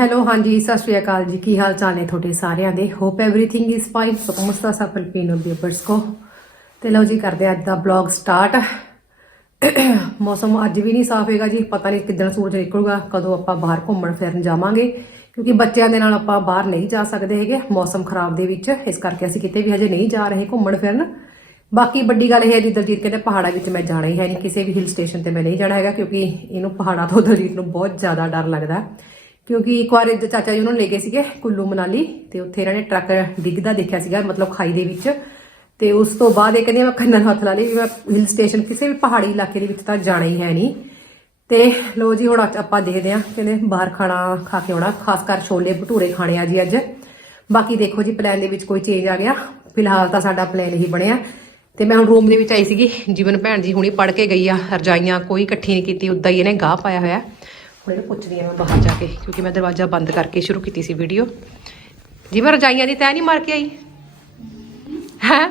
Hello ਹਾਂਜੀ ਸਤਿ ਸ਼੍ਰੀ ਅਕਾਲ ਜੀ। ਕੀ ਹਾਲ ਚਾਲ ਨੇ ਤੁਹਾਡੇ ਸਾਰਿਆਂ ਦੇ। Hope everything is fine. So ਕਮਸਤਾ ਸਭ ਫਿਲਪੀਨੋ ਵੀਵਰਸ ਕੋ। ਤੇ ਲਓ ਜੀ ਕਰਦੇ ਆ ਅੱਜ ਦਾ ਬਲੌਗ ਸਟਾਰਟ। ਮੌਸਮ ਅੱਜ ਵੀ ਨਹੀਂ ਸਾਫ਼ ਹੈਗਾ ਜੀ। ਪਤਾ ਨਹੀਂ ਕਿੱਦਣ ਸੂਰਜ ਨਿਕਲੂਗਾ, ਕਦੋਂ ਆਪਾਂ ਬਾਹਰ ਘੁੰਮਣ ਫਿਰਨ ਜਾਵਾਂਗੇ, ਕਿਉਂਕਿ ਬੱਚਿਆਂ ਦੇ ਨਾਲ ਆਪਾਂ ਬਾਹਰ ਨਹੀਂ ਜਾ ਸਕਦੇ ਹੈਗੇ ਮੌਸਮ ਖਰਾਬ ਦੇ ਵਿੱਚ। ਇਸ ਕਰਕੇ ਅਸੀਂ ਕਿਤੇ ਵੀ ਹਜੇ ਨਹੀਂ ਜਾ ਰਹੇ ਘੁੰਮਣ ਫਿਰਨ। ਬਾਕੀ ਵੱਡੀ ਗੱਲ ਇਹ ਹੈ ਜੀ, ਦਲਜੀਤ ਕਹਿੰਦੇ ਪਹਾੜਾਂ ਵਿੱਚ ਮੈਂ ਜਾਣਾ ਹੀ ਹੈ ਨਹੀਂ, ਕਿਸੇ ਵੀ ਹਿਲ ਸਟੇਸ਼ਨ ਤੇ ਮੈਂ ਨਹੀਂ ਜਾਣਾ ਹੈਗਾ, ਕਿਉਂਕਿ ਇਹਨੂੰ ਪਹਾੜਾਂ ਤੋਂ ਦਲਜੀਤ ਨੂੰ ਬਹੁਤ ਜ਼ਿਆਦਾ ਡਰ ਲੱਗਦਾ। ਕਿਉਂਕਿ ਇੱਕ ਵਾਰ ਚਾਚਾ ਜੀ ਉਹਨਾਂ ਨੂੰ ਲੈ ਗਏ ਸੀਗੇ ਕੁੱਲੂ ਮਨਾਲੀ, ਤੇ ਉੱਥੇ ਇਹਨਾਂ ਨੇ ਟਰੱਕ ਡਿੱਗਦਾ ਦੇਖਿਆ ਸੀਗਾ, ਮਤਲਬ ਖਾਈ ਦੇ ਵਿੱਚ। ਤੇ ਉਸ ਤੋਂ ਬਾਅਦ ਇਹ ਕਹਿੰਦੇ ਮੈਂ ਕੰਨਾਂ ਨੂੰ ਹੱਥ ਲਾ ਲਈ ਵੀ ਮੈਂ ਹਿਲ ਸਟੇਸ਼ਨ ਕਿਸੇ ਵੀ ਪਹਾੜੀ ਇਲਾਕੇ ਦੇ ਵਿੱਚ ਤਾਂ ਜਾਣਾ ਹੀ ਹੈ ਨਹੀਂ। ਤੇ ਲੋ ਜੀ ਹੁਣ ਆਪਾਂ ਦੇਖਦੇ ਹਾਂ, ਕਹਿੰਦੇ ਬਾਹਰ ਖਾਣਾ ਖਾ ਕੇ ਆਉਣਾ, ਖਾਸ ਕਰ ਛੋਲੇ ਭਟੂਰੇ ਖਾਣੇ ਆ ਜੀ ਅੱਜ। ਬਾਕੀ ਦੇਖੋ ਜੀ ਪਲਾਨ ਦੇ ਵਿੱਚ ਕੋਈ ਚੇਂਜ ਆ ਗਿਆ, ਫਿਲਹਾਲ ਤਾਂ ਸਾਡਾ ਪਲਾਨ ਹੀ ਬਣਿਆ। ਤੇ ਮੈਂ ਹੁਣ ਰੂਮ ਦੇ ਵਿੱਚ ਆਈ ਸੀਗੀ, ਜੀਵਨ ਭੈਣ ਜੀ ਹੁਣੀ ਪੜ੍ਹ ਕੇ ਗਈ ਆ, ਰਜਾਈਆਂ ਕੋਈ ਇਕੱਠੀ ਨਹੀਂ ਕੀਤੀ, ਉੱਦਾਂ ਹੀ ਇਹਨੇ ਗਾਹ ਪਾਇਆ ਹੋਇਆ। ਹੁਣ ਇਹਨੂੰ ਪੁੱਛਦੀ ਆ ਮੈਂ ਬਾਹਰ ਜਾ ਕੇ, ਕਿਉਂਕਿ ਮੈਂ ਦਰਵਾਜ਼ਾ ਬੰਦ ਕਰਕੇ ਸ਼ੁਰੂ ਕੀਤੀ ਸੀ ਵੀਡੀਓ। ਜਿਵੇਂ ਰਜਾਈਆਂ ਦੀ ਤੈਅ ਨਹੀਂ ਮਾਰ ਕੇ ਆਈ ਹੈ,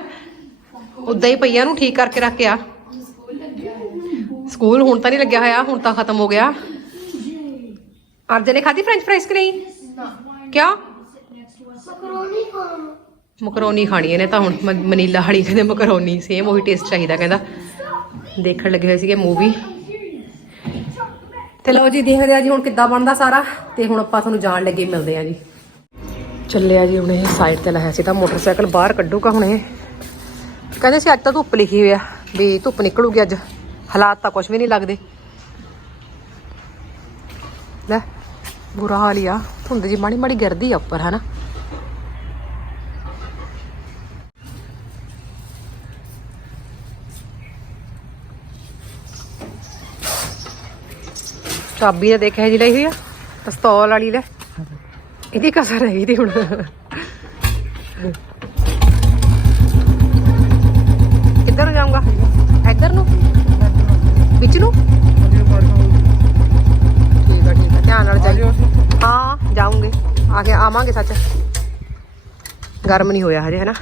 ਉੱਦਾਂ ਹੀ ਪਈਆਂ ਨੂੰ ਠੀਕ ਕਰਕੇ ਰੱਖ ਕੇ ਆ। ਸਕੂਲ ਹੁਣ ਤਾਂ ਨਹੀਂ ਲੱਗਿਆ ਹੋਇਆ, ਹੁਣ ਤਾਂ ਖਤਮ ਹੋ ਗਿਆ। ਅਰਜਨ ਨੇ ਖਾਧੀ ਫਰੈਂਚ ਫਰਾਈਜ਼ ਕਿ ਨਹੀਂ? ਕਿਆ ਮਕਰੋਨੀ ਖਾਣੀ ਇਹਨੇ ਤਾਂ ਹੁਣ। ਮਨੀਲਾ ਹਲੀ ਕਹਿੰਦੇ ਮਕਰੋਨੀ ਸੇਮ ਉਹੀ ਟੇਸਟ ਚਾਹੀਦਾ ਕਹਿੰਦਾ। ਦੇਖਣ ਲੱਗੇ ਹੋਏ ਸੀਗੇ ਮੂਵੀ। ਤੇ ਲਓ ਜੀ ਦੇਖਦੇ ਆ ਜੀ ਹੁਣ ਕਿੱਦਾਂ ਬਣਦਾ ਸਾਰਾ, ਤੇ ਹੁਣ ਆਪਾਂ ਤੁਹਾਨੂੰ ਜਾਣ ਲੱਗੇ ਮਿਲਦੇ ਆ ਜੀ। ਚੱਲਿਆ ਜੀ ਹੁਣ ਇਹ ਸਾਈਡ ਤੇ ਲਾਇਆ ਸੀ ਤਾਂ ਮੋਟਰਸਾਈਕਲ ਬਾਹਰ ਕੱਢੂਗਾ ਹੁਣ। ਇਹ ਕਹਿੰਦੇ ਸੀ ਅੱਜ ਤਾਂ ਧੁੱਪ ਲਿਖੀ ਹੋਈ ਆ, ਵੀ ਧੁੱਪ ਨਿਕਲੂਗੀ ਅੱਜ। ਹਾਲਾਤ ਤਾਂ ਕੁਛ ਵੀ ਨਹੀਂ ਲੱਗਦੇ, ਲੈ ਬੁਰਾ ਹਾਲ ਹੀ ਆ। ਧੁੰਦ ਜੀ ਮਾੜੀ ਮਾੜੀ ਗਿਰਦੀ ਆ ਉੱਪਰ ਹੈ ਨਾ। ਚਾਬੀ ਤਾਂ ਦੇਖਿਆ ਜੀ ਲਈ ਹੋਈ ਆ ਪਿਸਤੌਲ ਵਾਲੀ, ਲੈ ਇਹਦੀ ਕਸਰ ਹੈਗੀ ਤੀ ਹੁਣ। ਕਿੱਧਰ ਨੂੰ ਜਾਊਂਗਾ? ਇੱਧਰ ਨੂੰ ਵਿੱਚ ਨੂੰ? ਠੀਕ ਆ ਠੀਕ ਆ, ਧਿਆਨ ਨਾਲ ਜਾਈਓ। ਹਾਂ ਜਾਊਂਗੇ, ਆ ਕੇ ਆਵਾਂਗੇ। ਸੱਚ ਗਰਮ ਨਹੀਂ ਹੋਇਆ ਹਜੇ ਹੈ ਨਾ।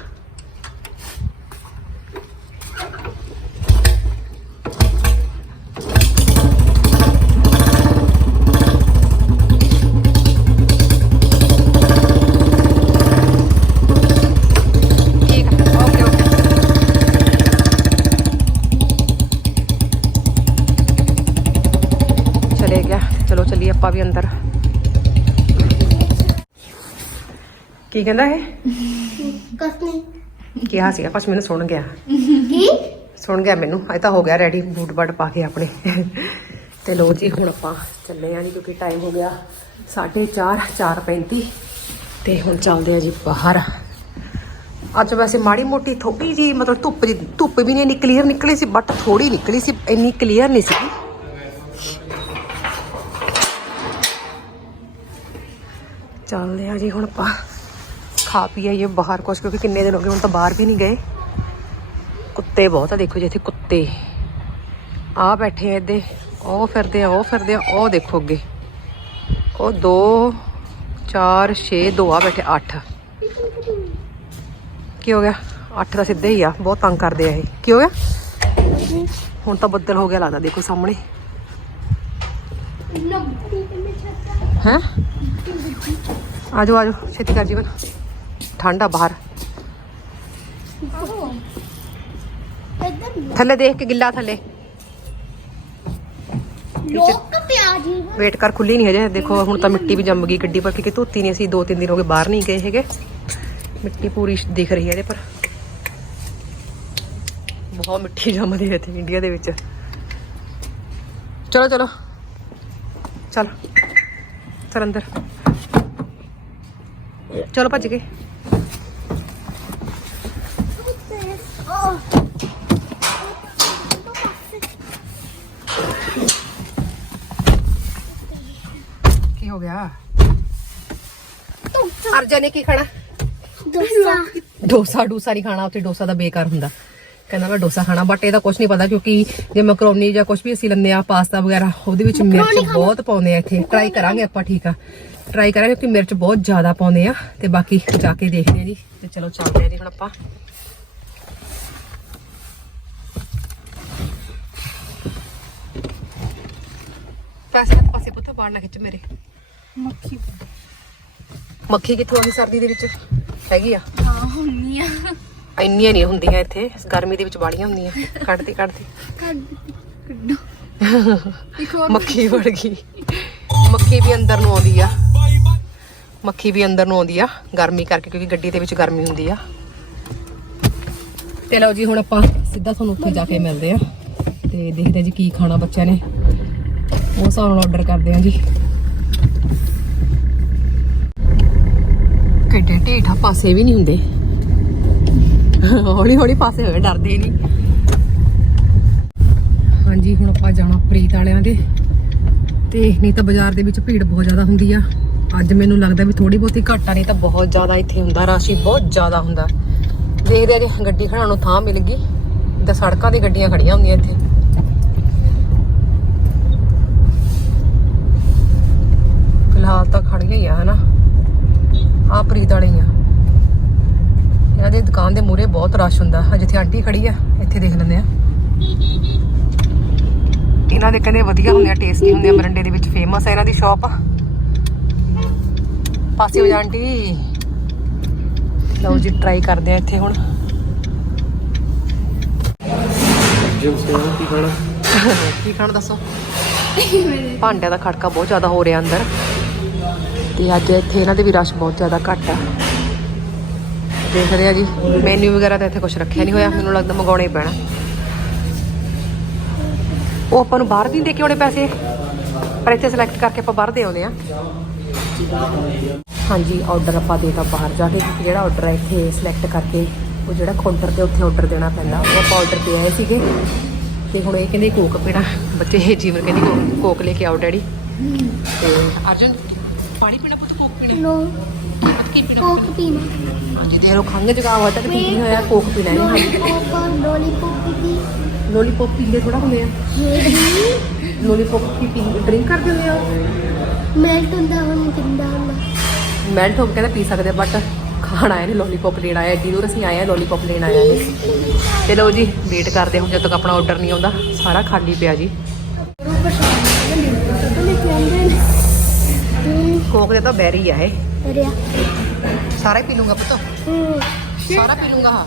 ਚਲੋ ਚੱਲੀਏ ਆਪਾਂ ਵੀ ਅੰਦਰ। ਕੀ ਕਹਿੰਦਾ ਇਹ? ਕਿਹਾ ਸੀਗਾ ਕੁਛ, ਮੈਨੂੰ ਸੁਣ ਗਿਆ। ਸੁਣ ਗਿਆ ਮੈਨੂੰ। ਅਜੇ ਤਾਂ ਹੋ ਗਿਆ ਰੈਡੀ, ਬੂਟ ਬਾਟ ਪਾ ਕੇ ਆਪਣੇ। ਤੇ ਲੋ ਜੀ ਹੁਣ ਆਪਾਂ ਚੱਲੇ ਆ ਜੀ, ਕਿਉਂਕਿ ਟਾਈਮ ਹੋ ਗਿਆ 4:30, 4:35। ਤੇ ਹੁਣ ਚੱਲਦੇ ਆ ਜੀ ਬਾਹਰ। ਅੱਜ ਵੈਸੇ ਮਾੜੀ ਮੋਟੀ ਥੋੜੀ ਜੀ ਮਤਲਬ ਧੁੱਪ ਵੀ ਨਹੀਂ ਇੰਨੀ ਕਲੀਅਰ ਨਿਕਲੀ ਸੀ, ਬਟ ਥੋੜੀ ਨਿਕਲੀ ਸੀ, ਇੰਨੀ ਕਲੀਅਰ ਨਹੀਂ ਸੀ। ਚੱਲਦੇ ਆ ਜੀ ਹੁਣ ਆਪਾਂ ਖਾ ਪੀ ਆਈਏ ਬਾਹਰ ਕੁਛ, ਕਿਉਂਕਿ ਕਿੰਨੇ ਦਿਨ ਹੋ ਗਏ ਹੁਣ ਤਾਂ ਬਾਹਰ ਵੀ ਨਹੀਂ ਗਏ। ਕੁੱਤੇ ਬਹੁਤ ਆ ਦੇਖੋ ਜੀ ਇੱਥੇ, ਕੁੱਤੇ ਆ ਬੈਠੇ ਆ ਇੱਦੇ, ਉਹ ਫਿਰਦੇ ਆ, ਉਹ ਫਿਰਦੇ ਆ, ਉਹ ਦੇਖੋ ਅੱਗੇ ਉਹ 2 4 6 2 ਆ ਬੈਠੇ, 8 ਕੀ ਹੋ ਗਿਆ? 8 ਤਾਂ ਸਿੱਧੇ ਹੀ ਆ, ਬਹੁਤ ਤੰਗ ਕਰਦੇ ਆ ਇਹ। ਕੀ ਹੋ ਗਿਆ? ਹੁਣ ਤਾਂ ਬੱਦਲ ਹੋ ਗਿਆ ਲੱਗਦਾ, ਦੇਖੋ ਸਾਹਮਣੇ ਹੈ। ਆਜੋ ਆਜੋ ਛੇਤੀ ਕਰ ਜੀਵਨ, ਠੰਡ ਆ ਬਾਹਰ। ਥੱਲੇ ਦੇਖ ਕੇ ਗਿੱਲਾ, ਥੱਲੇ ਵੇਟ ਕਰ, ਖੁੱਲੀ ਨਹੀਂ ਹਜੇ। ਦੇਖੋ ਹੁਣ ਤਾਂ ਮਿੱਟੀ ਵੀ ਜੰਮ ਗਈ ਗੱਡੀ ਪਰ, ਕਿਉਂਕਿ ਧੋਤੀ ਨਹੀਂ। ਅਸੀਂ 2-3 ਦਿਨ ਹੋ ਗਏ ਬਾਹਰ ਨਹੀਂ ਗਏ ਹੈਗੇ, ਮਿੱਟੀ ਪੂਰੀ ਦਿਖ ਰਹੀ ਹੈ ਇਹਦੇ ਪਰ। ਬਹੁਤ ਮਿੱਟੀ ਜੰਮਦੀ ਹੈ ਇੱਥੇ ਇੰਡੀਆ ਦੇ ਵਿੱਚ। ਚਲੋ ਚਲੋ ਚੱਲ ਚੱਲ ਅੰਦਰ, ਚਲੋ ਭੱਜ ਗਏ। ਕੀ ਹੋ ਗਿਆ? ਅਰਜਨ ਨੇ ਕੀ ਖਾਣਾ? ਡੋਸਾ। ਡੋਸਾ ਨਹੀਂ ਖਾਣਾ, ਉੱਥੇ ਡੋਸਾ ਦਾ ਬੇਕਾਰ ਹੁੰਦਾ। ਕਹਿੰਦਾ ਮੈਂ ਡੋਸਾ ਖਾਣਾ, ਬਟ ਇਹਦਾ ਕੁਛ ਨਹੀਂ ਪਤਾ, ਕਿਉਂਕਿ ਜੇ ਮੈਕਰੋਨੀ ਜਾਂ ਕੁਛ ਵੀ ਅਸੀਂ ਲੈਂਦੇ ਆ, ਪਾਸਤਾ ਵਗੈਰਾ, ਉਹਦੇ ਵਿੱਚ ਮਿਰਚ ਬਹੁਤ ਪਾਉਂਦੇ ਆ। ਇੱਥੇ ਟਰਾਈ ਕਰਾਂਗੇ ਆਪਾਂ, ਠੀਕ ਆ ਟਰਾਈ ਕਰਾਂਗੇ, ਕਿਉਂਕਿ ਮਿਰਚ ਬਹੁਤ ਜ਼ਿਆਦਾ ਪਾਉਂਦੇ ਆ। ਤੇ ਬਾਕੀ ਜਾ ਕੇ ਦੇਖਦੇ ਆ ਜੀ। ਤੇ ਚਲੋ ਚੱਲਦੇ ਆ ਜੀ ਹੁਣ ਆਪਾਂ। ਪੈਸੇ ਪਾਸੇ ਪੁੱਤ ਬਾਹਰ ਨਾ ਖਿੱਚ ਮੇਰੇ। ਮੱਖੀ ਕਿੱਥੋਂ ਆਉਂਦੀ ਸਰਦੀ ਦੇ ਵਿੱਚ? ਹੈਗੀ ਆ? ਹਾਂ ਹੁੰਨੀ ਆ। ਇੰਨੀਆਂ ਨਹੀਂ ਹੁੰਦੀਆਂ ਇੱਥੇ, ਗਰਮੀ ਦੇ ਵਿੱਚ ਬਾੜੀਆਂ ਹੁੰਦੀਆਂ। ਕੱਢਦੀ ਮੱਖੀ ਵੜ ਗਈ। ਮੱਖੀ ਵੀ ਅੰਦਰ ਨੂੰ ਆਉਂਦੀ ਆ, ਮੱਖੀ ਵੀ ਅੰਦਰ ਨੂੰ ਆਉਂਦੀ ਆ ਗਰਮੀ ਕਰਕੇ, ਕਿਉਂਕਿ ਗੱਡੀ ਦੇ ਵਿੱਚ ਗਰਮੀ ਹੁੰਦੀ ਆ। ਤੇ ਲਓ ਜੀ ਹੁਣ ਆਪਾਂ ਸਿੱਧਾ ਤੁਹਾਨੂੰ ਉੱਥੇ ਜਾ ਕੇ ਮਿਲਦੇ ਆ ਤੇ ਦੇਖਦੇ ਆ ਜੀ ਕੀ ਖਾਣਾ ਬੱਚਿਆਂ ਨੇ, ਉਹ ਹਿਸਾਬ ਨਾਲ ਆਰਡਰ ਕਰਦੇ ਆ ਜੀ। ਕਿੱਡੇ ਢੇਠਾ ਪਾਸੇ ਵੀ ਨਹੀਂ ਹੁੰਦੇ, ਹੌਲੀ ਹੌਲੀ ਪਾਸੇ ਹੋਏ, ਡਰਦੇ ਨਹੀਂ। ਹਾਂਜੀ ਹੁਣ ਆਪਾਂ ਜਾਣਾ ਪ੍ਰੀਤ ਵਾਲਿਆਂ ਦੇ, ਤੇ ਨਹੀਂ ਤਾਂ ਬਾਜ਼ਾਰ ਦੇ ਵਿੱਚ ਭੀੜ ਬਹੁਤ ਜ਼ਿਆਦਾ ਹੁੰਦੀ ਆ। ਅੱਜ ਮੈਨੂੰ ਲੱਗਦਾ ਵੀ ਥੋੜੀ ਬਹੁਤੀ ਘੱਟ ਆ, ਨਹੀਂ ਤਾਂ ਬਹੁਤ ਜ਼ਿਆਦਾ ਇੱਥੇ ਹੁੰਦਾ, ਰਸ਼ ਹੀ ਬਹੁਤ ਜ਼ਿਆਦਾ ਹੁੰਦਾ। ਦੇਖਦੇ ਆ ਜੇ ਗੱਡੀ ਖੜਾਉਣ ਨੂੰ ਥਾਂ ਮਿਲ ਗਈ ਤਾਂ ਸੜਕਾਂ ਦੀ ਗੱਡੀਆਂ ਖੜੀਆਂ ਹੁੰਦੀਆਂ ਇੱਥੇ। ਫਿਲਹਾਲ ਤਾਂ ਖੜੀਆਂ ਹੀ ਆ ਹਨਾ, ਆਹ ਪ੍ਰੀਤ ਵਾਲੇ ਹੀ ਆ। ਇਹਨਾਂ ਦੀ ਦੁਕਾਨ ਦੇ ਮੂਹਰੇ ਬਹੁਤ ਰਸ਼ ਹੁੰਦਾ। ਜਿੱਥੇ ਆਂਟੀ ਖੜੀ ਆ ਇੱਥੇ ਦੇਖ ਲੈਂਦੇ ਆ। ਇਹਨਾਂ ਦੇ ਕਹਿੰਦੇ ਵਧੀਆ ਹੁੰਦੇ ਆ, ਟੇਸਟੀ ਹੁੰਦੇ ਆ, ਮਰੰਡੇ ਦੇ ਵਿੱਚ ਫੇਮਸ ਆ ਇਹਨਾਂ ਦੀ ਸ਼ਾਪ। ਪਾਸੇ ਹੋ ਜਾ ਆਂਟੀ। ਲਓ ਜੀ ਟਰਾਈ ਕਰਦੇ ਆ ਇੱਥੇ ਹੁਣ। ਕੀ ਖਾਣਾ ਦੱਸੋ? ਭਾਂਡਿਆਂ ਦਾ ਖੜਕਾ ਬਹੁਤ ਜ਼ਿਆਦਾ ਹੋ ਰਿਹਾ ਅੰਦਰ, ਤੇ ਅੱਜ ਇੱਥੇ ਇਹਨਾਂ ਦੇ ਵੀ ਰਸ਼ ਬਹੁਤ ਜ਼ਿਆਦਾ ਘੱਟ ਆ। ਦੇਖਦੇ ਆ ਜੀ, ਮੈਨੂ ਵਗੈਰਾ ਤਾਂ ਇੱਥੇ ਕੁਝ ਰੱਖਿਆ ਨਹੀਂ ਹੋਇਆ, ਮੈਨੂੰ ਲੱਗਦਾ ਮੰਗਾਉਣਾ ਹੀ ਪੈਣਾ। ਉਹ ਆਪਾਂ ਨੂੰ ਬਾਹਰ ਨਹੀਂ ਦੇ ਕੇ ਆਉਣੇ ਪੈਸੇ, ਪਰ ਇੱਥੇ ਸਿਲੈਕਟ ਕਰਕੇ ਆਪਾਂ ਬਾਹਰ ਦੇ ਆਉਂਦੇ ਆ। ਹਾਂਜੀ ਆਰਡਰ ਆਪਾਂ ਦੇਤਾ ਬਾਹਰ ਜਾ ਕੇ, ਜਿਹੜਾ ਆਰਡਰ ਹੈ ਇੱਥੇ ਸਿਲੈਕਟ ਕਰਕੇ ਉਹ ਜਿਹੜਾ ਕਾਊਂਟਰ ਤੇ ਉੱਥੇ ਆਰਡਰ ਦੇਣਾ ਪੈਂਦਾ, ਉਹ ਆਪਾਂ ਆਰਡਰ ਤੇ ਆਏ ਸੀਗੇ। ਤੇ ਹੁਣ ਇਹ ਕਹਿੰਦੇ ਕੋਕ ਪੀਣਾ, ਬੱਚੇ ਜੀਵਨ ਕਹਿੰਦੀ ਕੋਕ ਲੈ ਕੇ ਆਓ ਡੈਡੀ। ਤੇ ਅਰਜਨ ਪਾਣੀ ਪੀਣਾ ਪੁੱਤ, ਕੋਕ ਪੀਣਾ? ਨੋ ਕੀ ਪੀਣਾ? ਕੋਕ ਪੀਣਾ। ਹਾਂਜੀ ਤੇ ਖੰਘ ਜਗਾ ਹੋਇਆ ਤਾਂ ਠੀਕ ਨਹੀਂ ਹੋਇਆ, ਕੋਕ ਪੀਣਾ ਹੈ। ਹਾਂਜੀ ਲੋਲੀਪੌਪ ਦੀ ਲੋਲੀਪੌਪ ਪੀਂਦੇ ਥੋੜਾ ਹੁੰਦੇ ਆ, ਲੋਲੀਪੌਪ ਕੀ ਪੀ ਡਰਿੰਕ ਕਰਦੇ ਹੁੰਦੇ ਆ? ਮੈਲਟ ਹੁੰਦਾ ਹੁਣ ਕਿੰਦਾ ਹੁੰਦਾ, ਮੈਲਟ ਹੋ ਕੇ ਕਹਿੰਦਾ ਪੀ ਸਕਦੇ, ਬਟ ਖਾਣਾ ਆਇਆ ਨਹੀਂ, ਲੋਲੀਪੌਪ ਲੈਣ ਆਇਆ। ਐਡੀ ਦੂਰ ਅਸੀਂ ਆਏ ਆ, ਲੋਲੀਪੌਪ ਲੈਣ ਆਇਆ ਨੇ। ਤੇ ਲਓ ਜੀ ਵੇਟ ਕਰਦੇ ਹੁਣ, ਜਦੋਂ ਤੱਕ ਆਪਣਾ ਆਰਡਰ ਨਹੀਂ ਆਉਂਦਾ। ਸਾਰਾ ਖਾਲੀ ਪਿਆ ਜੀ। ਕੋਕ ਦੇ ਤਾਂ ਬੈਰੀ ਆ ਇਹ, ਸਾਰਾ ਹੀ ਪੀ ਲੂੰਗਾ ਪੁੱਤ, ਸਾਰਾ ਪੀ ਲੂੰਗਾ। ਹਾਂ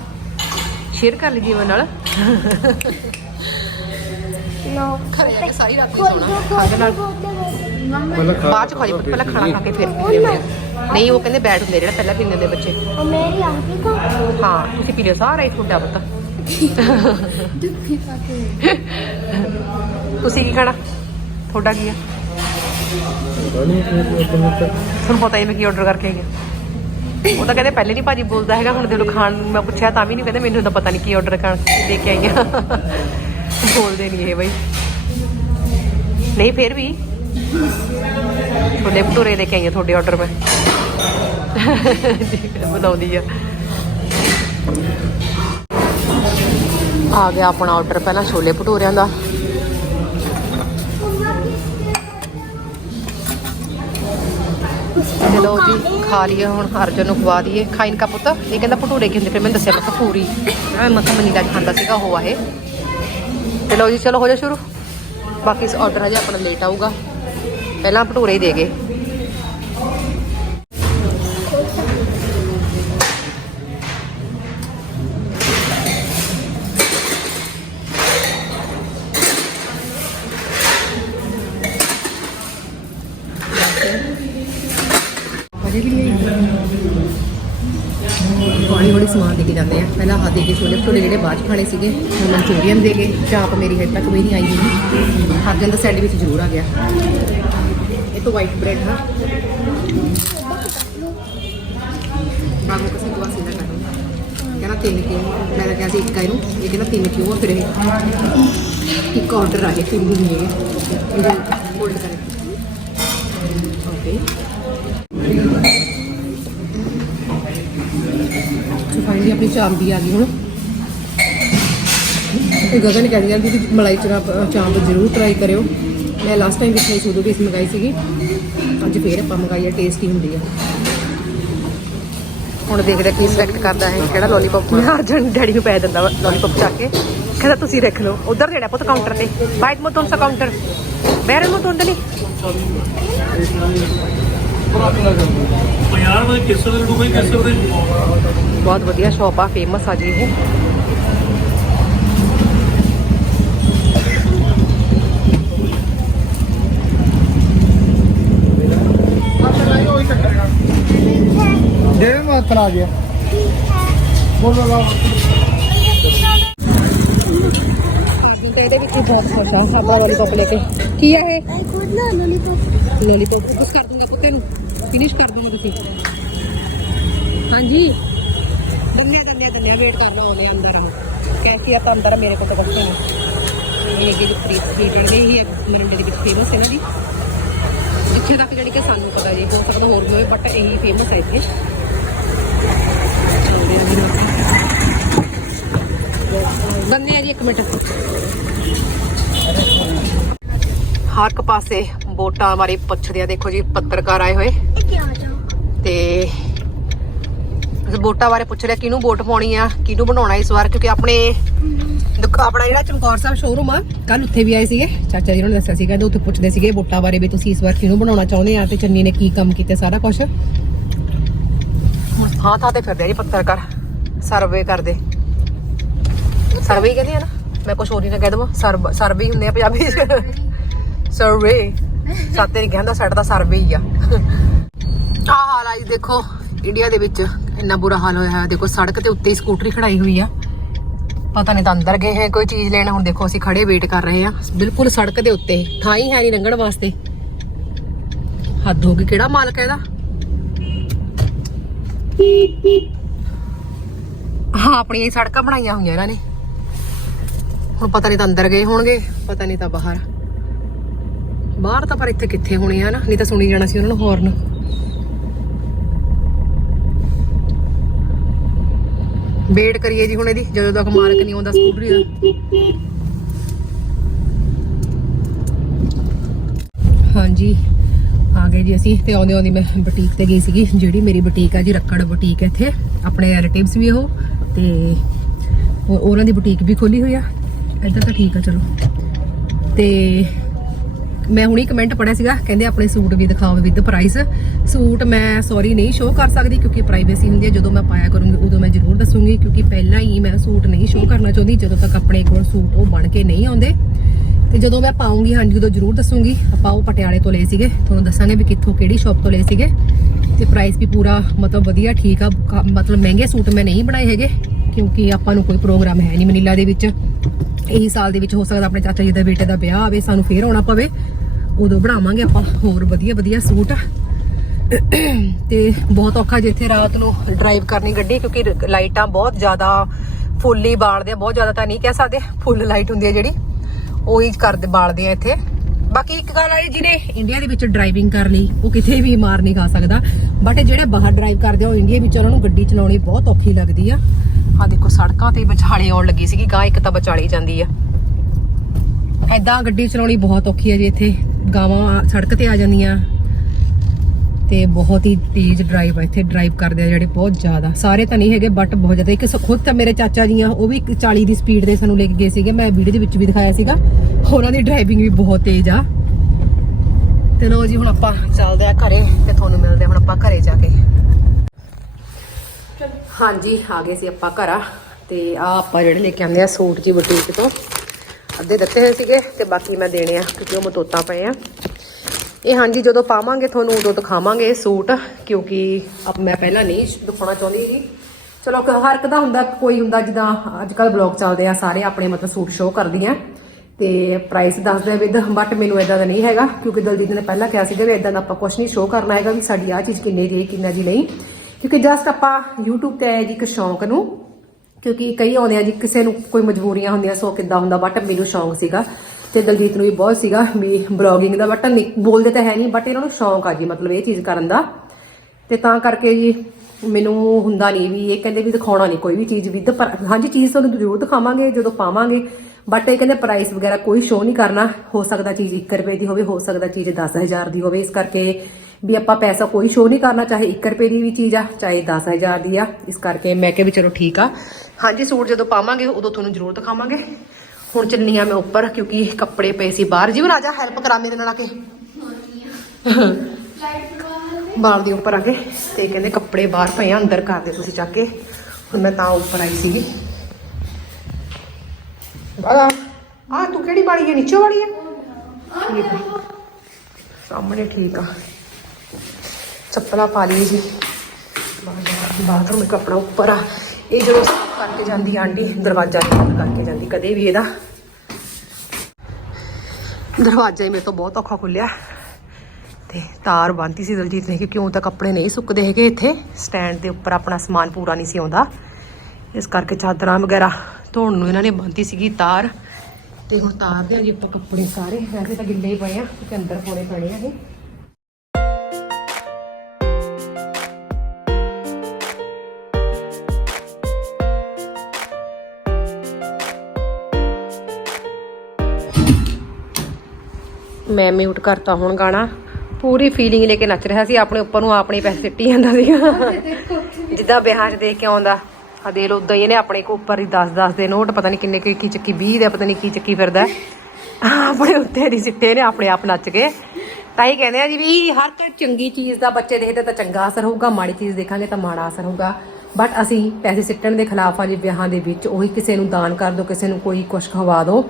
ਸ਼ੇਅਰ ਕਰ ਲਈ ਜੀਵਨ ਨਾਲ। ਘਰੇ ਆ ਕੇ ਸਾਰੀ ਰਾਤ ਨਹੀਂ ਸੌਣਾ ਖੰਘ ਨਾਲ। ਬਾਅਦ ਚ ਖਾਲੀ, ਪਹਿਲਾਂ ਖਾਣਾ ਖਾ ਕੇ ਫਿਰ ਪੀਂਦੇ ਹੁੰਦੇ ਆ। ਨਹੀਂ ਉਹ ਕਹਿੰਦੇ ਬੈਡ ਹੁੰਦੇ ਜਿਹੜਾ ਪਹਿਲਾਂ ਪੀਂਦੇ ਹੁੰਦੇ ਬੱਚੇ। ਹਾਂ ਤੁਸੀਂ ਪੀ ਲਿਓ ਸਾਰਾ ਹੀ ਤੁਹਾਡਾ ਪੁੱਤ। ਤੁਸੀਂ ਕੀ ਖਾਣਾ? ਤੁਹਾਡਾ ਕੀ ਆ? ਤੁਹਾਨੂੰ ਪਤਾ ਹੀ ਮੈਂ ਕੀ ਆਰਡਰ ਕਰਕੇ ਆਈ ਆ। ਉਹ ਤਾਂ ਕਹਿੰਦੇ ਪਹਿਲੇ ਨਹੀਂ ਭਾਜੀ ਬੋਲਦਾ ਹੈਗਾ, ਹੁਣ ਦੇਖੋ ਖਾਣ ਨੂੰ ਮੈਂ ਪੁੱਛਿਆ ਤਾਂ ਵੀ ਨਹੀਂ, ਕਹਿੰਦੇ ਮੈਨੂੰ ਤਾਂ ਪਤਾ ਨਹੀਂ ਕੀ ਆਰਡਰ ਦੇ ਕੇ ਆਈ ਆ। ਬੋਲਦੇ ਨਹੀਂ ਇਹ ਬਈ। ਨਹੀਂ ਫਿਰ ਵੀ ਛੋਲੇ ਭਟੂਰੇ ਦੇ ਕੇ ਆਈ ਆ ਤੁਹਾਡੇ ਆਰਡਰ ਮੈਂ। ਬਣਾਉਂਦੀ ਆ ਗਿਆ ਆਪਣਾ ਆਰਡਰ, ਪਹਿਲਾਂ ਛੋਲੇ ਭਟੂਰਿਆਂ ਦਾ। ਚਲੋ ਜੀ ਖਾ ਲਈਏ ਹੁਣ, ਅਰਜਨ ਨੂੰ ਖਵਾ ਦਈਏ। ਖਾਈਨ ਕਾ ਪੁੱਤ, ਇਹ ਕਹਿੰਦਾ ਭਟੂਰੇ ਕੀ ਹੁੰਦੇ, ਫਿਰ ਮੈਨੂੰ ਦੱਸਿਆ ਮੈਂ ਪੂਰੀ ਮਨੀ ਦਾ ਖਾਂਦਾ ਸੀਗਾ ਉਹ ਆ ਇਹ। ਤੇ ਲਓ ਜੀ ਚਲੋ ਹੋ ਜਾ ਸ਼ੁਰੂ। ਬਾਕੀ ਇਸ ਆਰਡਰ ਹਜੇ ਆਪਣਾ ਲੇਟ ਆਊਗਾ, ਪਹਿਲਾਂ ਭਟੂਰੇ ਹੀ ਦੇ ਗਏ। ਹੌਲੀ ਹੌਲੀ ਸਮਾਨ ਦੇ ਕੇ ਜਾਂਦੇ ਆ। ਪਹਿਲਾਂ ਆਹ ਦੇ ਕੇ ਛੋਲੇ ਭਟੂਰੇ ਜਿਹੜੇ ਬਾਅਦ 'ਚ ਖਾਣੇ ਸੀਗੇ, ਹੁਣ ਮਨਚੂਰੀਅਨ ਦੇ ਕੇ। ਚਾਪ ਮੇਰੀ ਹਜੇ ਤੱਕ ਵੀ ਨਹੀਂ ਆਈ ਹੈਗੀ। ਹਰਜਨ ਦਾ ਸੈਂਡਵਿਚ ਜ਼ਰੂਰ ਆ ਗਿਆ। ਇਹ ਤਾਂ ਵਾਈਟ ਬ੍ਰੈਡ ਹੈ। ਬਾਬੂ ਕਿਸੇ ਦੁਆ ਸੀਦਾ ਕਰ ਕਹਿੰਦਾ 3 ਕਿਉਂ, ਮੈਂ ਤਾਂ ਕਿਹਾ ਸੀ 1 ਇਹਨੂੰ, ਇਹ ਕਹਿੰਦਾ 3 ਕਿਉਂ ਆ। ਫਿਰ ਇਹ ਇੱਕ ਆਰਡਰ ਆ ਗਿਆ, 3 ਨਹੀਂ ਹੈਗੇ। ਹੋਲਡ ਕਰ ਓਕੇ। ਫਾਈਨਲੀ ਆਪਣੀ ਚਾਂਪ ਵੀ ਆ ਗਈ ਹੁਣ। ਇਹ ਗਗਨ ਕਹਿੰਦੀ ਜਾਂਦੀ ਕਿ ਮਲਾਈ ਚਾਂਪ ਜ਼ਰੂਰ ਟਰਾਈ ਕਰਿਓ। ਮੈਂ ਲਾਸਟ ਟਾਈਮ ਕਿਥੇ ਸੂਦੋ ਪੀਸ ਮੰਗਾਈ ਸੀਗੀ, ਅੱਜ ਫੇਰ ਆਪਾਂ ਮੰਗਾਈ ਆ। ਟੇਸਟੀ ਹੁੰਦੀ ਆ। ਹੁਣ ਦੇਖਦੇ ਕੀ ਸਿਲੈਕਟ ਕਰਦਾ ਹੈ, ਕਿਹੜਾ ਲੋਲੀਪੌਪ। ਮੈਂ ਅਰਜਨ ਡੈਡੀ ਨੂੰ ਪੈ ਦਿੰਦਾ ਲੋਲੀਪੌਪ ਚੱਕ ਕੇ, ਕਹਿੰਦਾ ਤੁਸੀਂ ਰੱਖ ਲਓ। ਉਧਰ ਦੇਣਾ ਪੁੱਤ ਕਾਊਂਟਰ ਤੇ, ਬਾਈਟ ਮੋ ਤੁਮ ਸਾ ਕਾਊਂਟਰ ਬੈਰਨ ਮੋ ਤੁੰਦ ਨਹੀਂ। 50 ਰੁਪਏ ਕੇਸਰ ਦੇ ਲੱਡੂ ਬਈ ਕੇਸਰ ਦੇ ਬਹੁਤ ਵਧੀਆ ਸ਼ੌਪ ਆ, ਫੇਮਸ ਆ ਜੀ ਇਹ। डेढ़ में आ गया बोलो ਤੇ ਇਹਦੇ ਵਿੱਚ ਬਹੁਤ ਖੁਸ਼ ਆ ਆਪਣਾ ਲੋਲੀਪੌਪ ਲੈ ਕੇ। ਕੀ ਆ ਇਹ? खुद ना लॉलीपॉप ਲੋਲੀਪੌਪ ਕੁਝ ਕਰ ਦੂੰਗਾ ਪੁੱਤੇ ਨੂੰ, ਫਿਨਿਸ਼ ਕਰ ਦੂੰਗਾ ਤੁਸੀਂ। ਹਾਂਜੀ ਦੰਨਿਆ ਵੇਟ ਕਰਨਾ ਆਉਂਦੇ ਅੰਦਰ ਨੂੰ ਕੈਸੀ ਆ ਤਾਂ ਅੰਦਰ ਮੇਰੇ ਕੋਲ ਤਾਂ ਬੱਚੇ ਨੇ ਇਹ ਅੱਗੇ ਜੋ ਪ੍ਰੀਤ ਨੇ ਹੀ ਮਨੰਡੇ ਦੇ ਵਿੱਚ ਫੇਮਸ ਹੈ ਨਾ ਜੀ, ਜਿੱਥੇ ਤੱਕ ਜਿਹੜੀ ਕਿ ਸਾਨੂੰ ਪਤਾ ਜੀ, ਹੋ ਸਕਦਾ ਹੋਰ ਵੀ ਹੋਵੇ ਬਟ ਇਹੀ ਫੇਮਸ ਹੈ ਇੱਥੇ। ਦੰਨੇ ਆ ਜੀ 1 ਮਿੰਟ। ਹਰ ਇੱਕ ਪਾਸੇ ਵੋਟਾਂ ਬਾਰੇ ਪੁੱਛਦੇ ਆ, ਦੇਖੋ ਜੀ ਪੱਤਰਕਾਰ ਆਏ ਹੋਏ क्या आ जाओ ਤੇ ਵੋਟਾਂ ਬਾਰੇ ਪੁੱਛ ਰਿਹਾ ਕਿਹਨੂੰ ਵੋਟ ਪਾਉਣੀ ਆ, ਕਿਹਨੂੰ ਬਣਾਉਣਾ ਇਸ ਵਾਰ, ਕਿਉਂਕਿ ਆਪਣੇ ਆਪਣਾ ਜਿਹੜਾ ਚਮਕੌਰ ਸਾਹਿਬ ਸ਼ੋਰੂਮ ਆ, ਕੱਲ ਉੱਥੇ ਵੀ ਆਏ ਸੀਗੇ ਚਾਚਾ ਜੀ, ਉਹਨਾਂ ਨੇ ਦੱਸਿਆ ਸੀਗਾ ਤੇ ਉੱਥੇ ਪੁੱਛਦੇ ਸੀਗੇ ਵੋਟਾਂ ਬਾਰੇ ਵੀ ਤੁਸੀਂ ਇਸ ਵਾਰ ਕਿਹਨੂੰ ਬਣਾਉਣਾ ਚਾਹੁੰਦੇ ਆ ਤੇ ਚੰਨੀ ਨੇ ਕੀ ਕੰਮ ਕੀਤੇ ਸਾਰਾ ਕੁਝ। ਹਾਂ ਥਾਂ ਤੇ ਫਿਰਦੇ ਆ ਜੀ ਪੱਤਰਕਾਰ, ਸਰਵੇ ਕਰਦੇ, ਸਰਵੇ ਹੀ ਕਹਿੰਦੇ ਆ ਨਾ, ਮੈਂ ਕੁਛ ਹੋਰ ਨਹੀਂ ਕਹਿ ਦਵਾਂ, ਸਰਵੇ ਹੀ ਹੁੰਦੇ ਆ ਪੰਜਾਬੀ ਚ, ਸਰਵੇ ਸਾਤੇ ਨਹੀਂ ਕਹਿੰਦਾ, ਸਾਡਾ ਤਾਂ ਸਰਵੇ ਹੀ ਆ। ਆਹ ਹਾਲ ਆ ਜੀ ਦੇਖੋ ਇੰਡੀਆ ਦੇ ਵਿੱਚ, ਇੰਨਾ ਬੁਰਾ ਹਾਲ ਹੋਇਆ ਹੈ। ਦੇਖੋ ਸੜਕ ਤੇ ਉੱਤੇ ਹੀ ਸਕੂਟਰੀ ਖੜਾਈ ਹੋਈ ਆ, ਪਤਾ ਨਹੀਂ ਤਾਂ ਅੰਦਰ ਗਏ ਹੈ ਕੋਈ ਚੀਜ਼ ਲੈਣ। ਹੁਣ ਦੇਖੋ ਅਸੀਂ ਖੜੇ ਵੇਟ ਕਰ ਰਹੇ ਆ ਬਿਲਕੁਲ ਸੜਕ ਦੇ ਉੱਤੇ, ਥਾਂ ਹੀ ਹੈ ਨਹੀਂ ਲੰਘਣ ਵਾਸਤੇ। ਹੱਦ ਹੋ ਗਈ, ਕਿਹੜਾ ਮਾਲਕ ਹੈ ਇਹਦਾ। ਹਾਂ ਆਪਣੀਆਂ ਹੀ ਸੜਕਾਂ ਬਣਾਈਆਂ ਹੋਈਆਂ ਇਹਨਾਂ ਨੇ, ਹੁਣ ਪਤਾ ਨਹੀਂ ਤਾਂ ਅੰਦਰ ਗਏ ਹੋਣਗੇ, ਪਤਾ ਨਹੀਂ ਤਾਂ ਬਾਹਰ ਤਾਂ ਪਰ ਇੱਥੇ ਕਿੱਥੇ ਹੋਣੇ ਆ ਨਾ, ਨਹੀਂ ਤਾਂ ਸੁਣੀ ਜਾਣਾ ਸੀ ਉਹਨਾਂ ਨੂੰ ਹੌਰਨ। ਵੇਟ ਕਰੀਏ ਜੀ ਹੁਣ ਇਹਦੀ, ਜਦੋਂ ਤੱਕ ਮਾਲਕ ਨਹੀਂ ਆਉਂਦਾ ਸਕੂਟਰੀ ਦਾ। ਹਾਂਜੀ ਆ ਗਏ ਜੀ ਅਸੀਂ, ਤੇ ਆਉਂਦੀ ਮੈਂ ਬੁਟੀਕ ਤੇ ਗਈ ਸੀਗੀ, ਜਿਹੜੀ ਮੇਰੀ ਬੁਟੀਕ ਆ ਜੀ ਰੱਕੜ ਬੁਟੀਕ, ਇੱਥੇ ਆਪਣੇ ਰਿਲੇਟਿਵਸ ਵੀ ਉਹ, ਤੇ ਉਹਨਾਂ ਦੀ ਬੁਟੀਕ ਵੀ ਖੋਲੀ ਹੋਈ ਆ। ਇੱਧਰ ਤਾਂ ਠੀਕ ਆ ਚਲੋ। ਤੇ ਮੈਂ ਹੁਣੀ ਕਮੈਂਟ ਪੜਿਆ ਸੀਗਾ, ਕਹਿੰਦੇ ਆਪਣੇ ਸੂਟ ਵੀ ਦਿਖਾਓ ਵਿਦ ਪ੍ਰਾਈਸ। ਸੂਟ ਮੈਂ ਸੌਰੀ ਨਹੀਂ ਸ਼ੋਅ ਕਰ ਸਕਦੀ ਕਿਉਂਕਿ ਪ੍ਰਾਈਵੇਸੀ ਹੁੰਦੀ ਹੈ, ਜਦੋਂ ਮੈਂ ਪਾਇਆ ਕਰੂੰਗੀ ਉਦੋਂ ਮੈਂ ਜ਼ਰੂਰ ਦੱਸੂਗੀ, ਕਿਉਂਕਿ ਪਹਿਲਾਂ ਹੀ ਮੈਂ ਸੂਟ ਨਹੀਂ ਸ਼ੋਅ ਕਰਨਾ ਚਾਹੁੰਦੀ ਜਦੋਂ ਤੱਕ ਆਪਣੇ ਕੋਲ ਸੂਟ ਉਹ ਬਣ ਕੇ ਨਹੀਂ ਆਉਂਦੇ। ਤੇ ਜਦੋਂ ਮੈਂ ਪਾਉਂਗੀ ਹਾਂਜੀ ਉਦੋਂ ਜ਼ਰੂਰ ਦੱਸੂਗੀ। ਆਪਾਂ ਉਹ ਪਟਿਆਲੇ ਤੋਂ ਲਏ ਸੀਗੇ, ਤੁਹਾਨੂੰ ਦੱਸਾਂਗੇ ਵੀ ਕਿੱਥੋਂ ਕਿਹੜੀ ਸ਼ਾਪ ਤੋਂ ਲਏ ਸੀਗੇ, ਤੇ ਪ੍ਰਾਈਸ ਵੀ ਪੂਰਾ ਮਤਲਬ ਵਧੀਆ ਠੀਕ ਆ। ਮਤਲਬ ਮਹਿੰਗੇ ਸੂਟ ਮੈਂ ਨਹੀਂ ਬਣਾਏ ਹੈਗੇ ਕਿਉਂਕਿ ਆਪਾਂ ਨੂੰ ਕੋਈ ਪ੍ਰੋਗਰਾਮ ਹੈ ਨਹੀਂ ਮਨੀਲਾ ਦੇ ਵਿੱਚ। ਇਹੀ ਸਾਲ ਦੇ ਵਿੱਚ ਹੋ ਸਕਦਾ ਆਪਣੇ ਚਾਚਾ ਜੀ ਦਾ ਬੇਟੇ ਦਾ ਵਿਆਹ ਆਵੇ, ਸਾਨੂੰ ਫੇਰ ਆਉਣਾ ਪਵੇ, ਉਦੋਂ ਬਣਾਵਾਂਗੇ ਆਪਾਂ ਹੋਰ ਵਧੀਆ ਸੂਟ। ਤੇ ਬਹੁਤ ਔਖਾ ਜੇ ਇੱਥੇ ਰਾਤ ਨੂੰ ਡਰਾਈਵ ਕਰਨੀ ਗੱਡੀ, ਕਿਉਂਕਿ ਲਾਈਟਾਂ ਬਹੁਤ ਜ਼ਿਆਦਾ ਫੁੱਲ ਹੀ ਬਾਲਦੇ ਆ, ਬਹੁਤ ਜ਼ਿਆਦਾ ਤਾਂ ਨਹੀਂ ਕਹਿ ਸਕਦੇ, ਫੁੱਲ ਲਾਈਟ ਹੁੰਦੀ ਹੈ ਜਿਹੜੀ ਉਹੀ ਕਰਦੇ ਬਾਲਦੇ ਆ ਇੱਥੇ। ਬਾਕੀ ਇੱਕ ਗੱਲ ਆ, ਜਿਹਨੇ ਇੰਡੀਆ ਦੇ ਵਿੱਚ ਡਰਾਈਵਿੰਗ ਕਰ ਲਈ ਉਹ ਕਿਤੇ ਵੀ ਮਾਰ ਨਹੀਂ ਖਾ ਸਕਦਾ, ਬਟ ਜਿਹੜੇ ਬਾਹਰ ਡਰਾਈਵ ਕਰਦੇ ਆ ਉਹ ਇੰਡੀਆ ਵਿੱਚ ਉਹਨਾਂ ਨੂੰ ਗੱਡੀ ਚਲਾਉਣੀ ਬਹੁਤ ਔਖੀ ਲੱਗਦੀ ਆ। ਆਹ ਦੇਖੋ ਸੜਕਾਂ ਤੇ ਵਿਚਾਲੇ ਆਉਣ ਲੱਗੀ ਸੀਗੀ ਗਾਂ, ਇੱਕ ਤਾਂ ਵਿਚਾਲੇ ਜਾਂਦੀ ਆ। ਏਦਾਂ ਗੱਡੀ ਚਲਾਉਣੀ ਬਹੁਤ ਔਖੀ ਹੈ ਜੀ ਇੱਥੇ, ਗਾਵਾਂ ਸੜਕ ਤੇ ਆ ਜਾਂਦੀਆਂ ਤੇ ਬਹੁਤ ਹੀ ਤੇਜ਼ ਡਰਾਈਵ ਆ ਇੱਥੇ, ਡਰਾਈਵ ਕਰਦੇ ਆ ਜਿਹੜੇ ਬਹੁਤ ਜ਼ਿਆਦਾ, ਸਾਰੇ ਤਾਂ ਨਹੀਂ ਹੈਗੇ ਬਟ ਬਹੁਤ ਜ਼ਿਆਦਾ। ਇੱਕ ਖੁਦ ਤਾਂ ਮੇਰੇ ਚਾਚਾ ਜੀ ਆ, ਉਹ ਵੀ 40 ਦੀ ਸਪੀਡ ਦੇ ਸਾਨੂੰ ਲੈ ਕੇ ਗਏ ਸੀਗੇ, ਮੈਂ ਵੀਡੀਓ ਦੇ ਵਿੱਚ ਵੀ ਦਿਖਾਇਆ ਸੀਗਾ, ਉਹਨਾਂ ਦੀ ਡਰਾਈਵਿੰਗ ਵੀ ਬਹੁਤ ਤੇਜ਼ ਆ। ਤੇ ਲੋ ਜੀ ਹੁਣ ਆਪਾਂ ਚੱਲਦੇ ਆ ਘਰੇ ਤੇ ਤੁਹਾਨੂੰ ਮਿਲਦੇ ਹੁਣ ਆਪਾਂ ਘਰੇ ਜਾ ਕੇ। ਹਾਂਜੀ ਆ ਗਏ ਸੀ ਆਪਾਂ ਘਰਾਂ, ਤੇ ਆ ਆਪਾਂ ਜਿਹੜੇ ਲੈ ਕੇ ਆਉਂਦੇ ਆ ਸੂਟ ਜੀ ਬੁਟੀਕ ਤੋਂ, ਅੱਧੇ ਦਿੱਤੇ ਹੋਏ ਸੀਗੇ ਤੇ ਬਾਕੀ ਮੈਂ ਦੇਣੇ ਆ ਕਿਉਂਕਿ ਉਹ ਮਤੋਤਾ ਪਏ ਆ। ਇਹ ਹਾਂਜੀ ਜਦੋਂ ਪਾਵਾਂਗੇ ਤੁਹਾਨੂੰ ਉਦੋਂ ਦਿਖਾਵਾਂਗੇ ਇਹ ਸੂਟ, ਕਿਉਂਕਿ ਮੈਂ ਪਹਿਲਾਂ ਨਹੀਂ ਦਿਖਾਉਣਾ ਚਾਹੁੰਦੀ ਸੀ। ਚਲੋ ਹਰ ਇੱਕ ਦਾ ਹੁੰਦਾ, ਕੋਈ ਹੁੰਦਾ ਜਿੱਦਾਂ ਅੱਜ ਕੱਲ੍ਹ ਬਲੌਗ ਚੱਲਦੇ ਆ ਸਾਰੇ ਆਪਣੇ ਮਤਲਬ ਸੂਟ ਸ਼ੋਅ ਕਰਦੀਆਂ ਤੇ ਪ੍ਰਾਈਸ ਦੱਸਦੇ ਵਿਦ, ਬਟ ਮੈਨੂੰ ਇਦਾਂ ਦਾ ਨਹੀਂ ਹੈਗਾ ਕਿਉਂਕਿ ਦਲਜੀਤ ਨੇ ਪਹਿਲਾਂ ਕਿਹਾ ਸੀਗਾ ਵੀ ਇਦਾਂ ਦਾ ਆਪਾਂ ਕੁਛ ਨਹੀਂ ਸ਼ੋਅ ਕਰਨਾ ਹੈਗਾ ਵੀ ਸਾਡੀ ਆਹ ਚੀਜ਼ ਕਿੰਨੇ ਦੀ ਕਿੰਨਾ ਦੀ ਨਹੀਂ, ਕਿਉਂਕਿ ਜਸਟ ਆਪਾਂ YouTube ਤੇ ਆਏ ਜੀ ਇੱਕ ਸ਼ੌਂਕ ਨੂੰ, ਕਿਉਂਕਿ ਕਈ ਆਉਂਦੇ ਆ ਜੀ ਕਿਸੇ ਨੂੰ ਕੋਈ ਮਜਬੂਰੀਆਂ ਹੁੰਦੀਆਂ ਸੋ ਕਿੱਦਾਂ ਹੁੰਦਾ, ਬਟ ਮੈਨੂੰ ਸ਼ੌਂਕ ਸੀਗਾ ਤੇ ਦਲਜੀਤ ਨੂੰ ਵੀ ਬਹੁਤ ਸੀਗਾ ਵੀ ਬਲੌਗਿੰਗ ਦਾ, ਬਟ ਬੋਲਦੇ ਤਾਂ ਹੈ ਨਹੀਂ ਬਟ ਇਹਨਾਂ ਨੂੰ ਸ਼ੌਂਕ ਆ ਜੀ ਮਤਲਬ ਇਹ ਚੀਜ਼ ਕਰਨ ਦਾ, ਤੇ ਤਾਂ ਕਰਕੇ ਜੀ ਮੈਨੂੰ ਹੁੰਦਾ ਨਹੀਂ ਵੀ ਇਹ ਕਹਿੰਦੇ ਵੀ ਦਿਖਾਉਣਾ ਨਹੀਂ ਕੋਈ ਵੀ ਚੀਜ਼ ਵੀ, ਪਰ ਹਾਂਜੀ ਚੀਜ਼ ਤੁਹਾਨੂੰ ਜ਼ਰੂਰ ਦਿਖਾਵਾਂਗੇ ਜਦੋਂ ਪਾਵਾਂਗੇ, ਬਟ ਇਹ ਕਹਿੰਦੇ ਪ੍ਰਾਈਸ ਵਗੈਰਾ ਕੋਈ ਸ਼ੋਅ ਨਹੀਂ ਕਰਨਾ। ਹੋ ਸਕਦਾ ਚੀਜ਼ 1 ਰੁਪਏ ਦੀ ਹੋਵੇ, ਹੋ ਸਕਦਾ ਚੀਜ਼ 10,000 ਦੀ ਹੋਵੇ, ਇਸ ਕਰਕੇ ਵੀ ਆਪਾਂ ਪੈਸਾ ਕੋਈ ਸ਼ੋਅ ਨਹੀਂ ਕਰਨਾ, ਚਾਹੇ 1 ਰੁਪਏ ਦੀ ਵੀ ਚੀਜ਼ ਆ ਚਾਹੇ 10,000 ਦੀ ਆ। ਇਸ ਕਰਕੇ ਮੈਂ ਕਿਹਾ ਵੀ ਚਲੋ ਠੀਕ ਆ, ਹਾਂਜੀ ਸੂਟ ਜਦੋਂ ਪਾਵਾਂਗੇ ਉਦੋਂ ਤੁਹਾਨੂੰ ਜ਼ਰੂਰ ਦਿਖਾਵਾਂਗੇ। ਹੁਣ ਚੱਲਣੀ ਆ ਮੈਂ ਉੱਪਰ ਕਿਉਂਕਿ ਕੱਪੜੇ ਪਏ ਸੀ ਬਾਹਰ। ਜੀਵਨ ਆ ਜਾ ਹੈਲਪ ਕਰਾ ਮੇਰੇ ਨਾਲ ਆ ਕੇ। ਬਾਲ ਦੇ ਉੱਪਰ ਆ ਕੇ ਤੇ ਕਹਿੰਦੇ ਕੱਪੜੇ ਬਾਹਰ ਪਏ ਆ ਅੰਦਰ ਕਰ ਦੇ ਤੁਸੀਂ ਚੱਕ ਕੇ। ਹੁਣ ਮੈਂ ਤਾਂ ਉੱਪਰ ਆਈ ਸੀਗੀ। ਆ ਤੂੰ ਕਿਹੜੀ ਵਾਲੀ ਹੈ, ਨੀਚੇ ਵਾਲੀ ਹੈ? ਠੀਕ ਆ, ਸਾਹਮਣੇ ਠੀਕ ਆ। ਚੱਪਲਾਂ ਪਾ ਲਈ ਜੀ। ਬਾਥਰੂਮ ਇੱਕ ਆਪਣਾ ਉੱਪਰ ਆ। ਇਹ ਜਦੋਂ ਸਾਫ਼ ਕਰਕੇ ਜਾਂਦੀ ਆਂਟੀ ਦਰਵਾਜ਼ਾ ਨਹੀਂ ਬੰਦ ਕਰਕੇ ਜਾਂਦੀ ਕਦੇ ਵੀ। ਇਹਦਾ ਦਰਵਾਜ਼ਾ ਹੀ ਮੇਰੇ ਤੋਂ ਬਹੁਤ ਔਖਾ ਖੁੱਲਿਆ ਤੇ ਤਾਰ ਬੰਨ੍ਹਤੀ ਸੀ ਦਲਜੀਤ ਨੇ, ਕਿਉਂਕਿ ਉਹ ਤਾਂ ਕੱਪੜੇ ਨਹੀਂ ਸੁੱਕਦੇ ਹੈਗੇ ਇੱਥੇ। ਸਟੈਂਡ ਦੇ ਉੱਪਰ ਆਪਣਾ ਸਮਾਨ ਪੂਰਾ ਨਹੀਂ ਸੀ ਆਉਂਦਾ, ਇਸ ਕਰਕੇ ਚਾਦਰਾਂ ਵਗੈਰਾ ਧੋਣ ਨੂੰ ਇਹਨਾਂ ਨੇ ਬੰਨ੍ਹਤੀ ਸੀਗੀ ਤਾਰ। ਤੇ ਹੁਣ ਤਾਰ ਦੇ ਜੀ ਆਪਾਂ ਕੱਪੜੇ ਸਾਰੇ, ਵੈਸੇ ਤਾਂ ਗਿੱਲੇ ਹੀ ਪਏ ਆ ਕਿਉਂਕਿ ਅੰਦਰ ਪਾਉਣੇ ਪੈਣੇ ਆ ਇਹ। ਮੈਂ ਮਿਊਟ ਕਰਤਾ ਹੁਣ ਗਾਣਾ। ਪੂਰੀ ਫੀਲਿੰਗ ਲੈ ਕੇ ਨੱਚ ਰਿਹਾ ਸੀ, ਆਪਣੇ ਉੱਪਰ ਨੂੰ ਆਪਣੇ ਪੈਸੇ ਸਿੱਟੀ ਜਾਂਦਾ ਸੀਗਾ ਜਿੱਦਾਂ ਵਿਆਹ 'ਚ ਦੇਖ ਕੇ ਆਉਂਦਾ। ਆ ਦੇਖ ਲਓ ਉਦਾਂ ਹੀ ਇਹਨੇ ਆਪਣੇ ਕੋ ਉੱਪਰ ਹੀ 10-10 ਦੇ ਨੋਟ ਪਤਾ ਨਹੀਂ ਕਿੰਨੇ ਕੀ ਚੱਕੀ 20 ਦਾ ਪਤਾ ਨਹੀਂ ਕੀ ਚੱਕੀ ਫਿਰਦਾ ਆਪਣੇ ਉੱਤੇ ਨਹੀਂ ਸਿੱਟੇ ਨੇ ਆਪਣੇ ਆਪ ਨੱਚ ਕੇ। ਤਾਂ ਹੀ ਕਹਿੰਦੇ ਆ ਜੀ ਵੀ ਹਰ ਚੰਗੀ ਚੀਜ਼ ਦਾ ਬੱਚੇ ਦੇਖਦੇ ਤਾਂ ਚੰਗਾ ਅਸਰ ਹੋਊਗਾ, ਮਾੜੀ ਚੀਜ਼ ਦੇਖਾਂਗੇ ਤਾਂ ਮਾੜਾ ਅਸਰ ਹੋਊਗਾ। ਬਟ ਅਸੀਂ ਪੈਸੇ ਸਿੱਟਣ ਦੇ ਖਿਲਾਫ ਆ ਜੀ ਵਿਆਹਾਂ ਦੇ ਵਿੱਚ। ਉਹੀ ਕਿਸੇ ਨੂੰ ਦਾਨ ਕਰ ਦਿਓ, ਕਿਸੇ ਨੂੰ ਕੋਈ ਕੁਛ ਖਵਾ ਦਿਓ,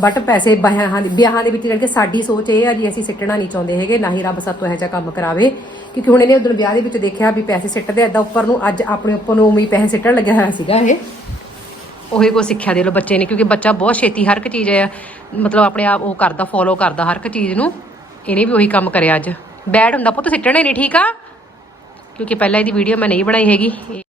ਬਟ ਪੈਸੇ ਵਿਆਹਾਂ ਦੇ ਵਿੱਚ ਜਾਣ ਕੇ ਸਾਡੀ ਸੋਚ ਇਹ ਆ ਜੀ ਅਸੀਂ ਸਿੱਟਣਾ ਨਹੀਂ ਚਾਹੁੰਦੇ ਹੈਗੇ, ਨਾ ਹੀ ਰੱਬ ਸਾਤੋਂ ਇਹੋ ਜਿਹਾ ਕੰਮ ਕਰਾਵੇ। ਕਿਉਂਕਿ ਹੁਣ ਇਹਨੇ ਉਦੋਂ ਵਿਆਹ ਦੇ ਵਿੱਚ ਦੇਖਿਆ ਵੀ ਪੈਸੇ ਸਿੱਟਦੇ ਏਦਾਂ ਉੱਪਰ ਨੂੰ, ਅੱਜ ਆਪਣੇ ਉੱਪਰ ਨੂੰ ਉਵੇਂ ਪੈਸੇ ਸਿੱਟਣ ਲੱਗਿਆ ਹੋਇਆ ਸੀਗਾ ਇਹ। ਉਹੀ ਕੋਈ ਸਿੱਖਿਆ ਦੇ ਲੋ ਬੱਚੇ ਨੇ, ਕਿਉਂਕਿ ਬੱਚਾ ਬਹੁਤ ਛੇਤੀ ਹਰ ਇੱਕ ਚੀਜ਼ ਮਤਲਬ ਆਪਣੇ ਆਪ ਉਹ ਕਰਦਾ, ਫੋਲੋ ਕਰਦਾ ਹਰ ਇੱਕ ਚੀਜ਼ ਨੂੰ। ਇਹਨੇ ਵੀ ਉਹੀ ਕੰਮ ਕਰਿਆ ਅੱਜ। ਬੈਡ ਹੁੰਦਾ ਪੁੱਤ ਸਿੱਟਣੇ ਨਹੀਂ, ਠੀਕ ਆ? ਕਿਉਂਕਿ ਪਹਿਲਾਂ ਇਹਦੀ ਵੀਡੀਓ ਮੈਂ ਨਹੀਂ ਬਣਾਈ ਹੈਗੀ।